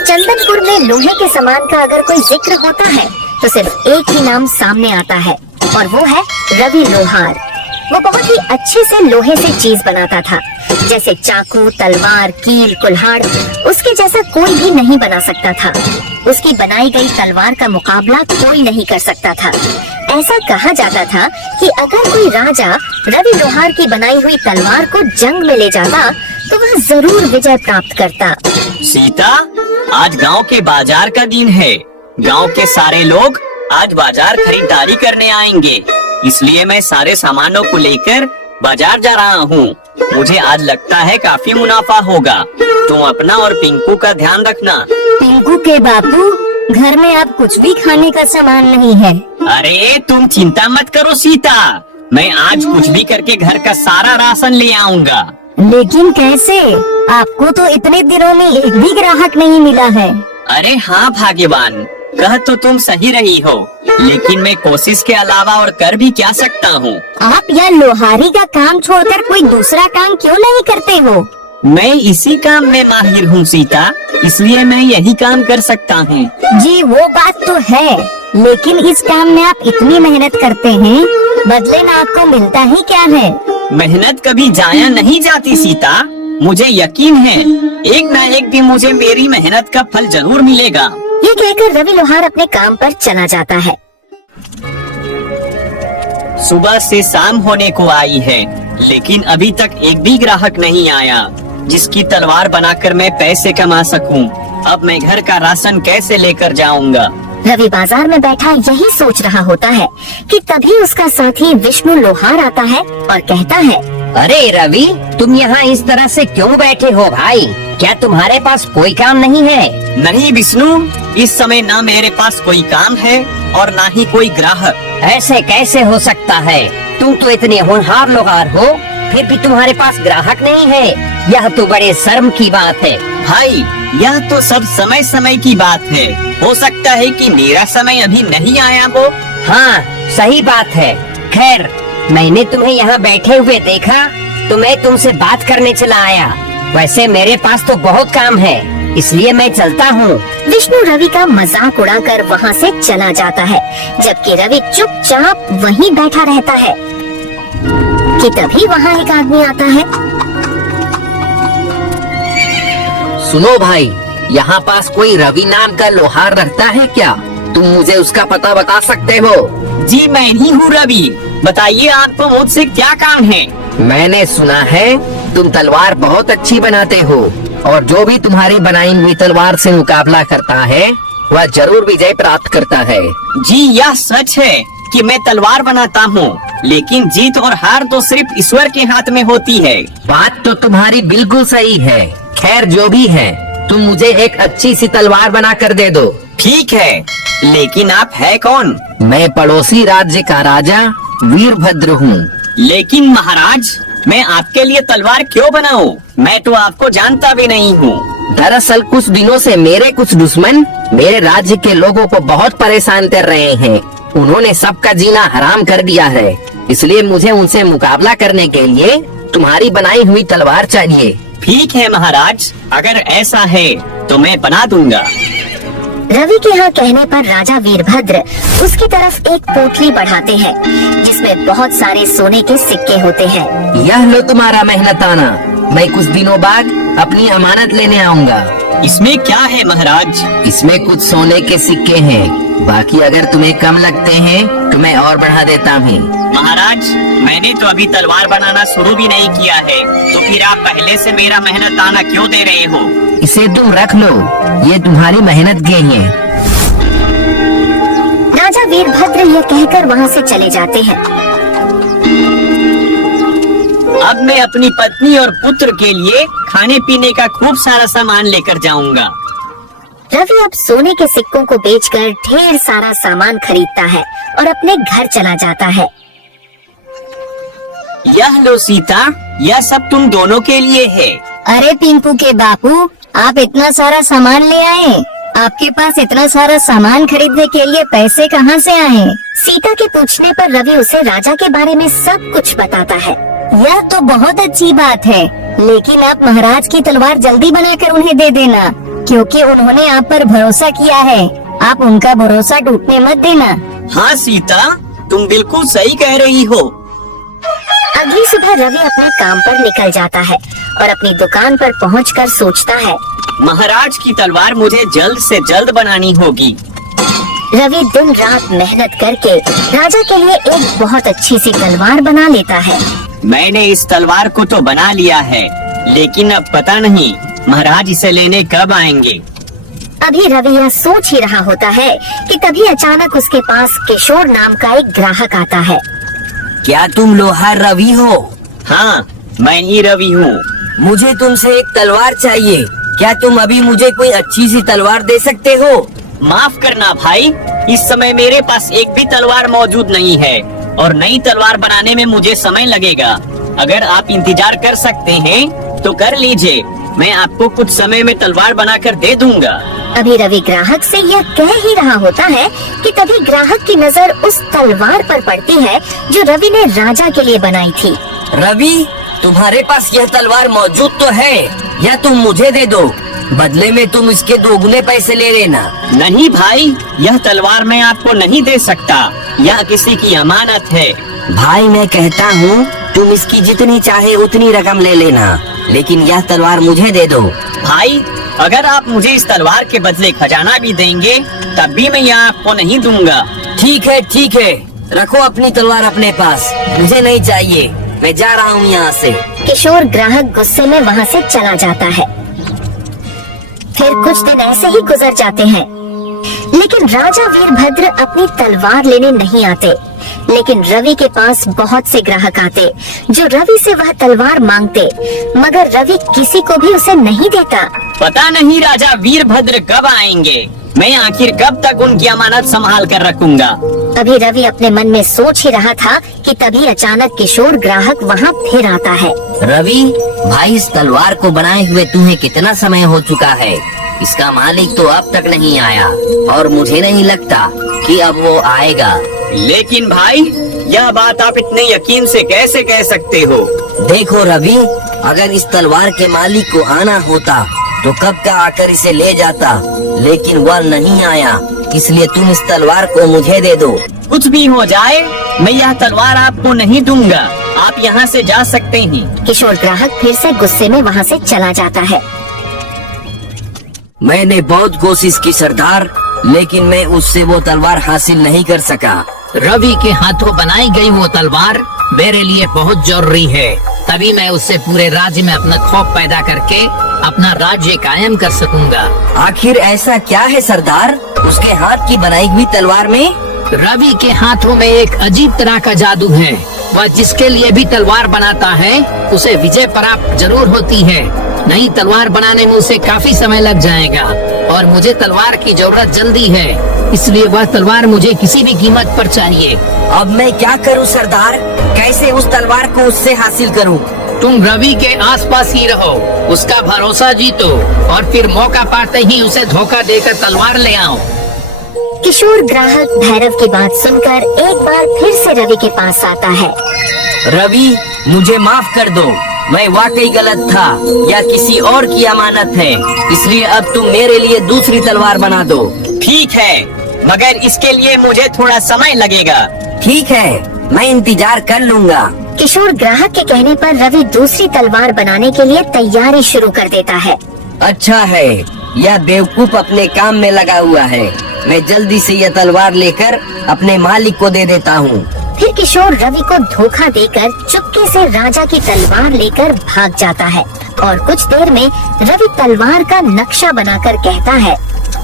चंदनपुर में लोहे के सामान का अगर कोई जिक्र होता है तो सिर्फ एक ही नाम सामने आता है और वो है रवि लोहार। वो बहुत ही अच्छे से लोहे से चीज बनाता था, जैसे चाकू, तलवार, कील, कुल्हाड़। उसके जैसा कोई भी नहीं बना सकता था। उसकी बनाई गई तलवार का मुकाबला कोई नहीं कर सकता था। ऐसा कहा जाता था कि अगर कोई राजा रवि लोहार की बनाई हुई तलवार को जंग में ले जाता तो वह जरूर विजय प्राप्त करता। सीता, आज गांव के बाजार का दिन है। गांव के सारे लोग आज बाजार खरीदारी करने आएंगे, इसलिए मैं सारे सामानों को लेकर बाजार जा रहा हूँ। मुझे आज लगता है काफी मुनाफा होगा। तुम अपना और पिंकू का ध्यान रखना। पिंकू के बापू, घर में अब कुछ भी खाने का सामान नहीं है। अरे तुम चिंता मत करो सीता, मैं आज कुछ भी करके घर का सारा राशन ले आऊंगा। लेकिन कैसे? आपको तो इतने दिनों में एक भी ग्राहक नहीं मिला है। अरे हाँ भाग्यवान, कह तो तुम सही रही हो, लेकिन मैं कोशिश के अलावा और कर भी क्या सकता हूँ। आप यह लोहारी का काम छोड़कर कोई दूसरा काम क्यों नहीं करते हो? मैं इसी काम में माहिर हूँ सीता, इसलिए मैं यही काम कर सकता हूँ। जी वो बात तो है, लेकिन इस काम में आप इतनी मेहनत करते हैं, बदले में आपको मिलता ही क्या है? मेहनत कभी जाया नहीं जाती सीता, मुझे यकीन है एक न एक दिन मुझे मेरी मेहनत का फल जरूर मिलेगा। ये कहकर रवि लोहार अपने काम पर चला जाता है। सुबह से शाम होने को आई है, लेकिन अभी तक एक भी ग्राहक नहीं आया जिसकी तलवार बनाकर मैं पैसे कमा सकूं। अब मैं घर का राशन कैसे लेकर जाऊंगा? रवि बाजार में बैठा यही सोच रहा होता है कि तभी उसका साथी विष्णु लोहार आता है और कहता है, अरे रवि, तुम यहाँ इस तरह से क्यों बैठे हो भाई? क्या तुम्हारे पास कोई काम नहीं है? नहीं विष्णु, इस समय ना मेरे पास कोई काम है और ना ही कोई ग्राहक। ऐसे कैसे हो सकता है? तुम तो इतने होनहार लोहार हो, फिर भी तुम्हारे पास ग्राहक नहीं है। यह तो बड़े शर्म की बात है। भाई, यह तो सब समय समय की बात है। हो सकता है कि मेरा समय अभी नहीं आया वो। हाँ, सही बात है। खैर, मैंने तुम्हें यहाँ बैठे हुए देखा तो मैं तुमसे बात करने चला आया। वैसे मेरे पास तो बहुत काम है, इसलिए मैं चलता हूँ। विष्णु रवि का मजाक उड़ाकर वहाँ से चला जाता है, जबकि रवि चुपचाप वहीं बैठा रहता है कि तभी वहाँ एक आदमी आता है। सुनो भाई, यहाँ पास कोई रवि नाम का लोहार रहता है क्या? तुम मुझे उसका पता बता सकते हो? जी मैं ही हूँ रवि, बताइए आपको मुझसे क्या काम है? मैंने सुना है तुम तलवार बहुत अच्छी बनाते हो और जो भी तुम्हारी बनाई हुई तलवार से मुकाबला करता है वह जरूर विजय प्राप्त करता है। जी यह सच है कि मैं तलवार बनाता हूँ, लेकिन जीत और हार तो सिर्फ ईश्वर के हाथ में होती है। बात तो तुम्हारी बिल्कुल सही है। खैर जो भी है, तुम मुझे एक अच्छी सी तलवार बना कर दे दो। ठीक है, लेकिन आप है कौन? मैं पड़ोसी राज्य का राजा वीरभद्र हूँ। लेकिन महाराज, मैं आपके लिए तलवार क्यों बनाऊं? मैं तो आपको जानता भी नहीं हूँ। दरअसल कुछ दिनों से मेरे कुछ दुश्मन मेरे राज्य के लोगों को बहुत परेशान कर रहे हैं। उन्होंने सबका जीना हराम कर दिया है, इसलिए मुझे उनसे मुकाबला करने के लिए तुम्हारी बनाई हुई तलवार चाहिए। ठीक है महाराज, अगर ऐसा है तो मैं बना दूंगा। रवि के यहाँ कहने पर राजा वीरभद्र उसकी तरफ एक पोटली बढ़ाते हैं, जिसमें बहुत सारे सोने के सिक्के होते हैं। यह लो तुम्हारा मेहनताना, मैं कुछ दिनों बाद अपनी अमानत लेने आऊंगा। इसमें क्या है महाराज? इसमें कुछ सोने के सिक्के हैं, बाकी अगर तुम्हें कम लगते हैं तो मैं और बढ़ा देता हूँ। महाराज, मैंने तो अभी तलवार बनाना शुरू भी नहीं किया है, तो फिर आप पहले से मेरा मेहनताना क्यों दे रहे हो? इसे तुम रख लो, ये तुम्हारी मेहनत के है। राजा वीरभद्र यह कहकर वहाँ से चले जाते हैं। अब मैं अपनी पत्नी और पुत्र के लिए खाने पीने का खूब सारा सामान लेकर जाऊंगा। रवि अब सोने के सिक्कों को बेचकर ढेर सारा सामान खरीदता है और अपने घर चला जाता है। यह लो सीता, यह सब तुम दोनों के लिए है। अरे पिंकू के बापू, आप इतना सारा सामान ले आए? आपके पास इतना सारा सामान खरीदने के लिए पैसे कहाँ से आए? सीता के पूछने पर रवि उसे राजा के बारे में सब कुछ बताता है। यह तो बहुत अच्छी बात है, लेकिन आप महाराज की तलवार जल्दी बनाकर उन्हें दे देना, क्योंकि उन्होंने आप पर भरोसा किया है। आप उनका भरोसा टूटने मत देना। हाँ सीता, तुम बिल्कुल सही कह रही हो। अगली सुबह रवि अपने काम पर निकल जाता है और अपनी दुकान पर पहुंचकर सोचता है, महाराज की तलवार मुझे जल्द से जल्द बनानी होगी। रवि दिन रात मेहनत करके राजा के लिए एक बहुत अच्छी सी तलवार बना लेता है। मैंने इस तलवार को तो बना लिया है, लेकिन अब पता नहीं महाराज इसे लेने कब आएंगे। अभी रवि यह सोच ही रहा होता है कि तभी अचानक उसके पास किशोर नाम का एक ग्राहक आता है। क्या तुम लोहार रवि हो? हाँ, मैं ही रवि हूँ। मुझे तुमसे एक तलवार चाहिए। क्या तुम अभी मुझे कोई अच्छी सी तलवार दे सकते हो? माफ करना भाई, इस समय मेरे पास एक भी तलवार मौजूद नहीं है और नई तलवार बनाने में मुझे समय लगेगा। अगर आप इंतजार कर सकते हैं तो कर लीजिए, मैं आपको कुछ समय में तलवार बनाकर दे दूंगा। अभी रवि ग्राहक से यह कह ही रहा होता है कि तभी ग्राहक की नजर उस तलवार पर पड़ती है जो रवि ने राजा के लिए बनाई थी। रवि, तुम्हारे पास यह तलवार मौजूद तो है, या तुम मुझे दे दो, बदले में तुम इसके दोगुने पैसे ले लेना। नहीं भाई, यह तलवार मैं आपको नहीं दे सकता, यह किसी की अमानत है। भाई मैं कहता हूँ तुम इसकी जितनी चाहे उतनी रकम ले लेना, लेकिन यह तलवार मुझे दे दो। भाई, अगर आप मुझे इस तलवार के बदले खजाना भी देंगे तब भी मैं यह आपको नहीं दूंगा। ठीक है, रखो अपनी तलवार अपने पास, मुझे नहीं चाहिए, मैं जा रहा हूँ यहाँ से। किशोर ग्राहक गुस्से में वहाँ से चला जाता है। फिर कुछ दिन ऐसे ही गुजर जाते हैं, लेकिन राजा वीरभद्र अपनी तलवार लेने नहीं आते। लेकिन रवि के पास बहुत से ग्राहक आते जो रवि से वह तलवार मांगते, मगर रवि किसी को भी उसे नहीं देता। पता नहीं राजा वीरभद्र कब आएंगे, मैं आखिर कब तक उनकी अमानत संभाल कर रखूंगा। अभी रवि अपने मन में सोच ही रहा था कि तभी अचानक किशोर ग्राहक वहाँ फिर आता है। रवि भाई, इस तलवार को बनाए हुए तुम्हें कितना समय हो चुका है? इसका मालिक तो अब तक नहीं आया और मुझे नहीं लगता कि अब वो आएगा। लेकिन भाई, यह बात आप इतने यकीन से कैसे कह सकते हो? देखो रवि, अगर इस तलवार के मालिक को आना होता तो कब का आकर इसे ले जाता, लेकिन वह नहीं आया, इसलिए तुम इस तलवार को मुझे दे दो। कुछ भी हो जाए, मैं यह तलवार आपको नहीं दूंगा, आप यहाँ से जा सकते हैं। किशोर ग्राहक फिर से गुस्से में वहाँ से चला जाता है। मैंने बहुत कोशिश की सरदार, लेकिन मैं उससे वो तलवार हासिल नहीं कर सका। रवि के हाथों बनाई गई वो तलवार मेरे लिए बहुत जरूरी है, तभी मैं उससे पूरे राज्य में अपना खौफ पैदा करके अपना राज्य कायम कर सकूंगा। आखिर ऐसा क्या है सरदार उसके हाथ की बनाई हुई तलवार में? रवि के हाथों में एक अजीब तरह का जादू है। वह जिसके लिए भी तलवार बनाता है उसे विजय प्राप्त जरूर होती है। नई तलवार बनाने में उसे काफी समय लग जाएगा और मुझे तलवार की जरूरत जल्दी है, इसलिए वह तलवार मुझे किसी भी कीमत पर चाहिए। अब मैं क्या करूं सरदार? कैसे उस तलवार को उससे हासिल करूं? तुम रवि के आसपास ही रहो, उसका भरोसा जीतो और फिर मौका पाते ही उसे धोखा देकर तलवार ले आओ। किशोर ग्राहक भैरव की बात सुनकर एक बार फिर से रवि के पास आता है। रवि, मुझे माफ कर दो, मैं वाकई गलत था या किसी और की अमानत है, इसलिए अब तुम मेरे लिए दूसरी तलवार बना दो। ठीक है, मगर इसके लिए मुझे थोड़ा समय लगेगा। ठीक है, मैं इंतजार कर लूँगा। किशोर ग्राहक के कहने पर रवि दूसरी तलवार बनाने के लिए तैयारी शुरू कर देता है। अच्छा है, यह बेवकूफ अपने काम में लगा हुआ है। मैं जल्दी से यह तलवार लेकर अपने मालिक को दे देता हूँ। फिर किशोर रवि को धोखा देकर चुपके से राजा की तलवार लेकर भाग जाता है और कुछ देर में रवि तलवार का नक्शा बनाकर कहता है,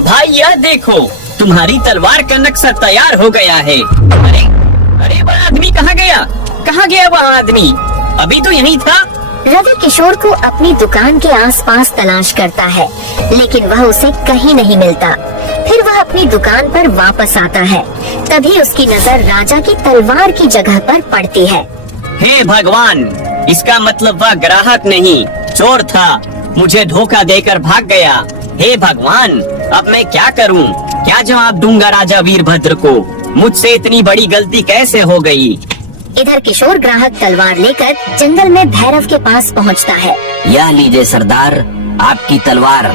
भाई यह देखो, तुम्हारी तलवार का नक्शा तैयार हो गया है। अरे अरे, वह आदमी कहाँ गया? कहाँ गया वह आदमी? अभी तो यहीं था। रवि किशोर को अपनी दुकान के आसपास तलाश करता है, लेकिन वह उसे कहीं नहीं मिलता। फिर वह अपनी दुकान पर वापस आता है। तभी उसकी नजर राजा की तलवार की जगह पर पड़ती है। हे भगवान, इसका मतलब वह ग्राहक नहीं, चोर था, मुझे धोखा देकर भाग गया। हे भगवान, अब मैं क्या करूं? क्या जवाब दूंगा राजा वीरभद्र को? मुझसे इतनी बड़ी गलती कैसे हो गई? इधर किशोर ग्राहक तलवार लेकर जंगल में भैरव के पास पहुंचता है। यह लीजिए सरदार, आपकी तलवार।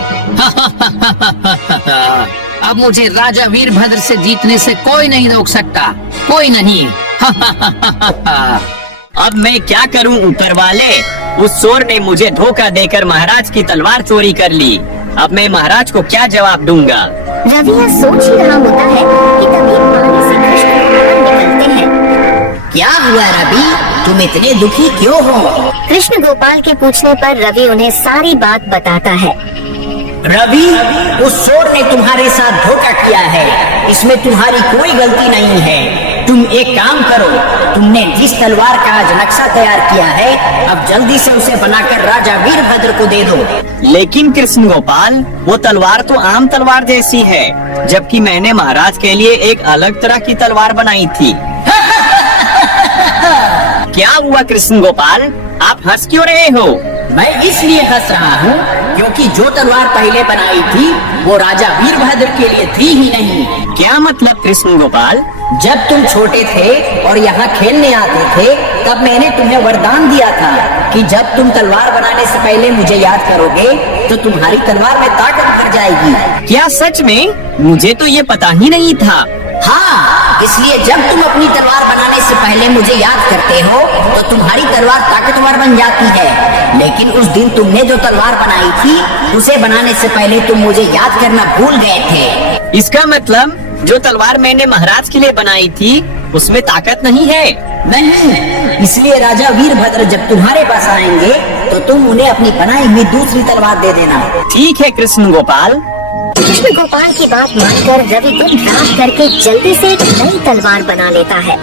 अब मुझे राजा वीरभद्र से जीतने से कोई नहीं रोक सकता, कोई नहीं। अब मैं क्या करूं ऊपर वाले? उस चोर ने मुझे धोखा देकर महाराज की तलवार चोरी कर ली। अब मैं महाराज को क्या जवाब दूंगा? रवि यह सोच ही रहा होता है कि तभी पानी से कृष्ण गोपाल निकलते हैं। क्या हुआ रवि, तुम इतने दुखी क्यों हो? कृष्ण गोपाल के पूछने पर रवि उन्हें सारी बात बताता है। रवि, उस चोर ने तुम्हारे साथ धोखा किया है, इसमें तुम्हारी कोई गलती नहीं है। तुम एक काम करो, तुमने जिस तलवार का आज नक्शा तैयार किया है, अब जल्दी से उसे बनाकर राजा वीरभद्र को दे दो। लेकिन कृष्ण गोपाल, वो तलवार तो आम तलवार जैसी है, जबकि मैंने महाराज के लिए एक अलग तरह की तलवार बनाई थी। क्या हुआ कृष्ण गोपाल, आप हंस क्यों रहे हो? मैं इसलिए हंस रहा हूँ क्योंकि जो तलवार पहले बनाई थी वो राजा वीरभद्र के लिए थी ही नहीं। क्या मतलब कृष्ण गोपाल? जब तुम छोटे थे और यहाँ खेलने आते थे, तब मैंने तुम्हें वरदान दिया था कि जब तुम तलवार बनाने से पहले मुझे याद करोगे तो तुम्हारी तलवार में ताकत भर जाएगी। क्या सच में? मुझे तो ये पता ही नहीं था। हाँ, इसलिए जब तुम अपनी तलवार बनाने से पहले मुझे याद करते हो तो तुम्हारी तलवार ताकतवर बन जाती है। लेकिन उस दिन तुमने जो तलवार बनाई थी, उसे बनाने से पहले तुम मुझे याद करना भूल गए थे। इसका मतलब जो तलवार मैंने महाराज के लिए बनाई थी उसमें ताकत नहीं है? नहीं, इसलिए राजा वीरभद्र जब तुम्हारे पास आएंगे तो तुम उन्हें अपनी बनाई हुई दूसरी तलवार दे देना। ठीक है कृष्ण गोपाल। कृष्ण गोपाल की बात मानकर रवि दिन रात करके जल्दी से एक नई तलवार बना लेता है।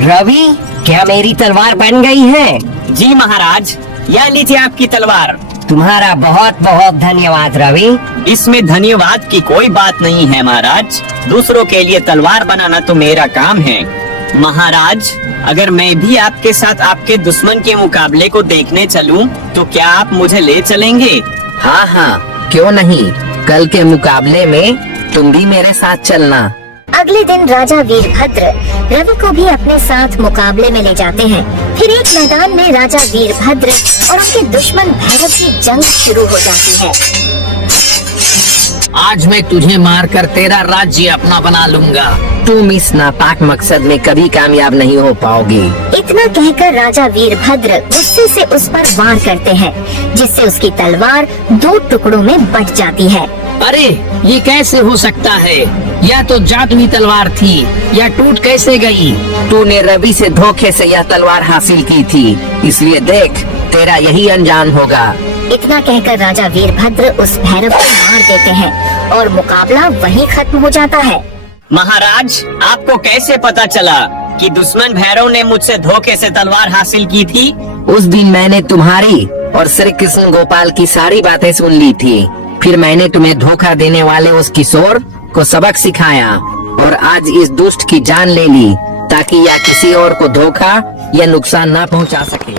रवि, क्या मेरी तलवार बन गई है? जी महाराज, यह लीजिए आपकी तलवार। तुम्हारा बहुत बहुत धन्यवाद रवि। इसमें धन्यवाद की कोई बात नहीं है महाराज, दूसरों के लिए तलवार बनाना तो मेरा काम है। महाराज, अगर मैं भी आपके साथ आपके दुश्मन के मुकाबले को देखने चलूं, तो क्या आप मुझे ले चलेंगे? हाँ हाँ, क्यों नहीं। कल के मुकाबले में तुम भी मेरे साथ चलना। अगले दिन राजा वीरभद्र रवि को भी अपने साथ मुकाबले में ले जाते हैं। फिर एक मैदान में राजा वीरभद्र और उनके दुश्मन भैरव की जंग शुरू हो जाती है। आज मैं तुझे मारकर तेरा राज्य अपना बना लूंगा। तुम इस नापाक मकसद में कभी कामयाब नहीं हो पाओगे। इतना कहकर राजा वीरभद्र गुस्से से उस पर वार करते हैं, जिससे उसकी तलवार 2 टुकड़ों में बट जाती है। अरे, ये कैसे हो सकता है? यह तो जादुई तलवार थी, यह टूट कैसे गई? तूने रवि से धोखे से यह तलवार हासिल की थी, इसलिए देख, तेरा यही अंजाम होगा। इतना कहकर राजा वीरभद्र उस भैरव को मार देते हैं और मुकाबला वहीं खत्म हो जाता है। महाराज, आपको कैसे पता चला कि दुश्मन भैरव ने मुझसे धोखे से तलवार हासिल की थी? उस दिन मैंने तुम्हारी और श्री कृष्ण गोपाल की सारी बातें सुन ली थी। फिर मैंने तुम्हें धोखा देने वाले उस किशोर को सबक सिखाया और आज इस दुष्ट की जान ले ली, ताकि यह किसी और को धोखा या नुकसान न पहुंचा सके।